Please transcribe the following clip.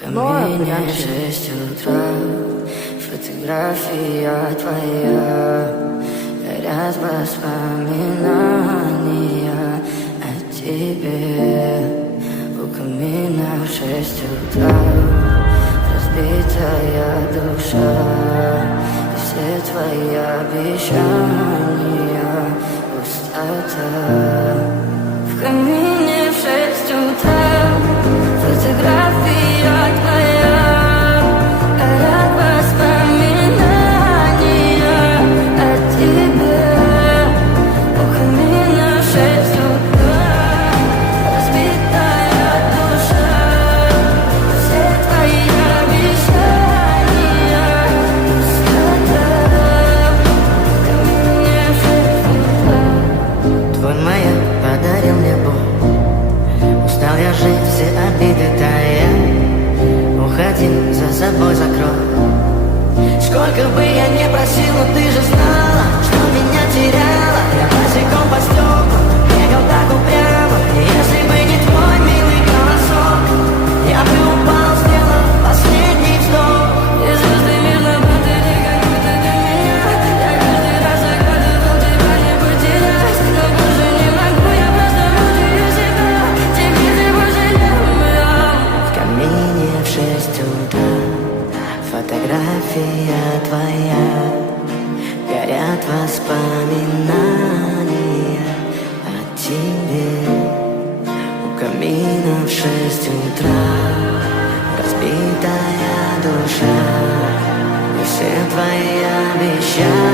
Камень в 6 утра, фотография твоя, горят воспоминания о тебе. У камина в 6 утра разбитая душа, и все твои обещания пустота. В камине в 6 утра фотография твоя, горят воспоминания о тебе. У камина в 6 утра разбитая душа, все твои обещания пустота. В камине в 6 утра твой маяк подарил мне боль. Устал я жить, все обиды тая. Уходи, за собой закрой. Сколько бы я не просил, но ты же знала, что меня теряла. Я босиком по стеклам бегал так упрямо. И если бы не твой милый голосок, я бы упал, сделал последний вздох. И звезды мирно падали, как будто до меня. Я каждый раз загадывал тебя не потерять, но больше не могу, я просто мучаю себя. Теперь ты пожалел меня. В камине в 6 утра фотография твоя, горят воспоминания о тебе. У камина в 6 утра разбитая душа, и все твои обещания